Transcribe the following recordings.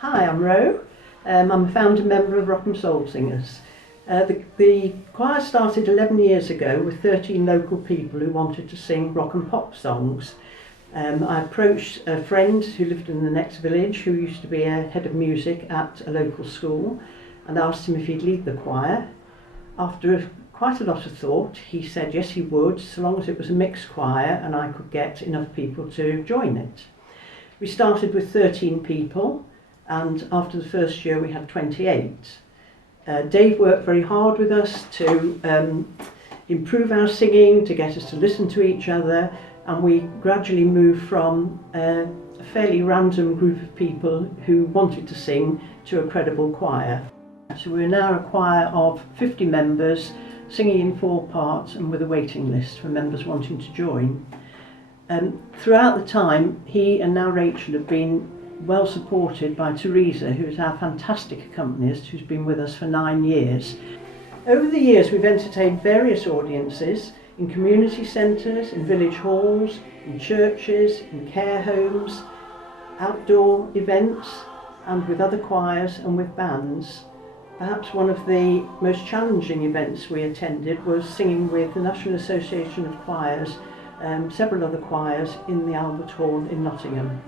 Hi, I'm Ro. I'm a founder member of Rockham Soul Singers. The choir started 11 years ago with 13 local people who wanted to sing rock and pop songs. I approached a friend who lived in the next village who used to be a head of music at a local school and asked him if he'd lead the choir. After quite a lot of thought, he said yes he would, so long as it was a mixed choir and I could get enough people to join it. We started with 13 people, and after the first year we had 28. Dave worked very hard with us to improve our singing, to get us to listen to each other, and we gradually moved from a fairly random group of people who wanted to sing to a credible choir. So we're now a choir of 50 members, singing in 4 parts and with a waiting list for members wanting to join. Throughout the time, he and now Rachel have been well supported by Teresa, who is our fantastic accompanist, who's been with us for 9 years. Over the years, we've entertained various audiences in community centres, in village halls, in churches, in care homes, outdoor events, and with other choirs and with bands. Perhaps one of the most challenging events we attended was singing with the National Association of Choirs, several other choirs in the Albert Hall in Nottingham.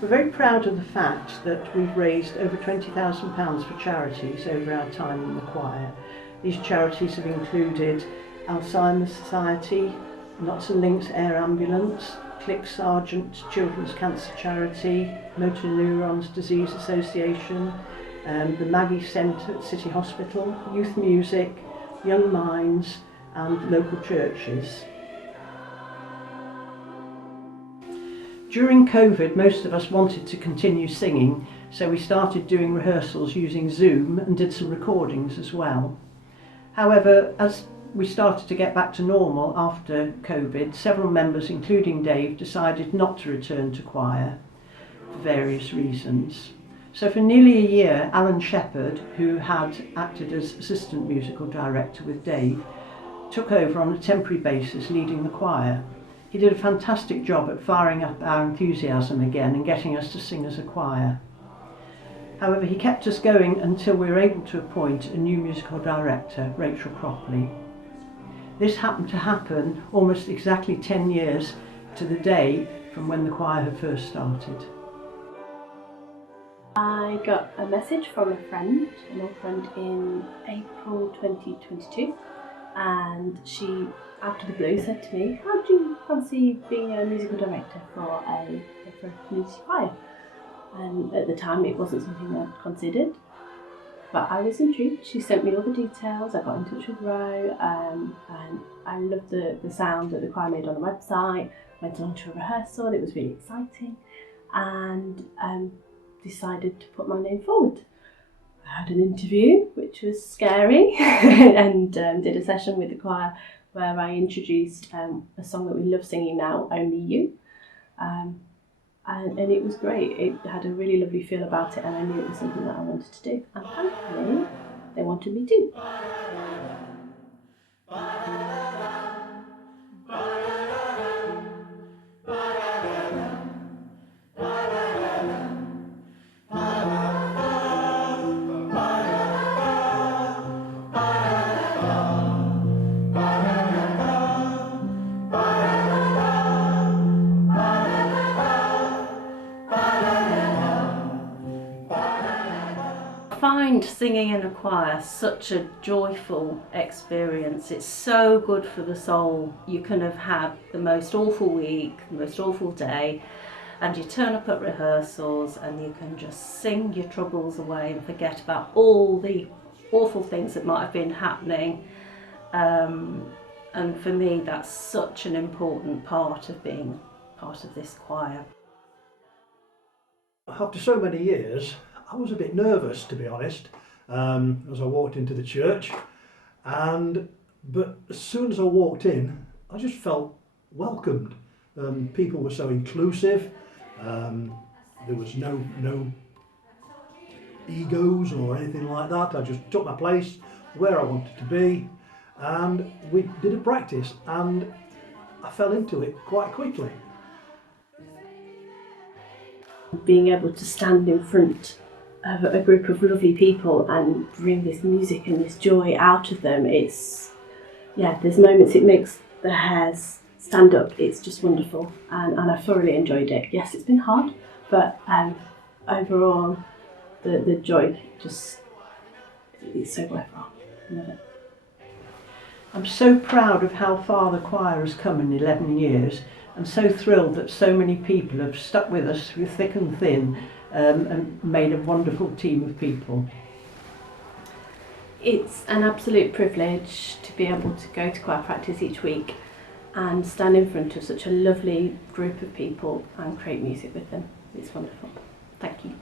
We're very proud of the fact that we've raised over £20,000 for charities over our time in the choir. These charities have included Alzheimer's Society, Knots and Links Air Ambulance, Click Sargent Children's Cancer Charity, Motor Neurons Disease Association, the Maggie Centre at City Hospital, Youth Music, Young Minds and local churches. During COVID, most of us wanted to continue singing, so we started doing rehearsals using Zoom and did some recordings as well. However, as we started to get back to normal after COVID, several members, including Dave, decided not to return to choir for various reasons. So for nearly a year, Alan Shepherd, who had acted as assistant musical director with Dave, took over on a temporary basis leading the choir. He did a fantastic job at firing up our enthusiasm again and getting us to sing as a choir. However, he kept us going until we were able to appoint a new musical director, Rachel Cropley. This happened to happen almost exactly 10 years to the day from when the choir had first started. I got a message from an old friend in April 2022, and she, after the blue, said to me, "How do you fancy being a musical director for a community choir?" And at the time it wasn't something I'd considered, but I was intrigued. She sent me all the details, I got in touch with Ro, and I loved the sound that the choir made on the website. Went along to a rehearsal, it was really exciting, and decided to put my name forward. I had an interview, which was scary, and did a session with the choir where I introduced a song that we love singing now, Only You. And it was great. It had a really lovely feel about it, and I knew it was something that I wanted to do. And thankfully, they wanted me to. I find singing in a choir such a joyful experience. It's so good for the soul. You can have had the most awful week, the most awful day, and you turn up at rehearsals and you can just sing your troubles away and forget about all the awful things that might have been happening. And for me, that's such an important part of being part of this choir. After so many years, I was a bit nervous, to be honest, as I walked into the church. But as soon as I walked in, I just felt welcomed. People were so inclusive. There was no egos or anything like that. I just took my place where I wanted to be, and we did a practice, and I fell into it quite quickly. Being able to stand in front of a group of lovely people and bring this music and this joy out of them, there's moments it makes the hairs stand up. It's just wonderful, and I thoroughly enjoyed it. Yes, it's been hard, but overall the joy it's so worthwhile. I love it. I'm so proud of how far the choir has come in 11 years, and so thrilled that so many people have stuck with us through thick and thin, and made a wonderful team of people. It's an absolute privilege to be able to go to choir practice each week and stand in front of such a lovely group of people and create music with them. It's wonderful. Thank you.